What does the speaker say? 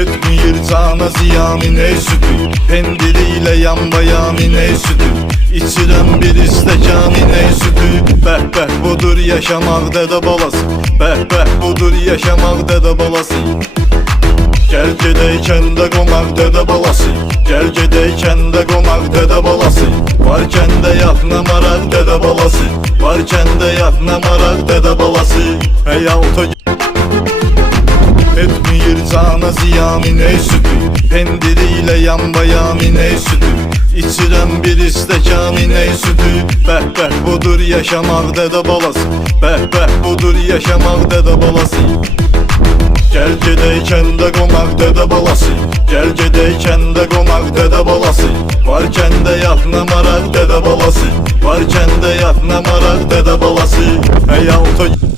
Etmeyir cana ziyan inək sütü, pendiriyle yan bayan inək sütü, İçirəm bir istəkan inək sütü. Bəh bəh budur yaşamaq dədə balası, bəh bəh budur yaşamaq dədə balası. Gel gedək kəndə qonaq dədə balası, gel gedək kəndə qonaq dədə balası. Varkən də yat nə maraq dədə balası, varkən də yat nə maraq dədə balası. Həyata etmeyir cana ziyan inək sütü, pendiriyle yan bayan inək sütü, İçirəm bir istəkan inək sütü. Bəh bəh budur yaşamaq dədə balası, bəh bəh budur yaşamaq dədə balası. Gel gedək kəndə qonaq dədə balası, gel gedək kəndə qonaq dədə balası. Varkən də yat nə maraq dədə balası, varkən də yat nə maraq dədə balası. Həyata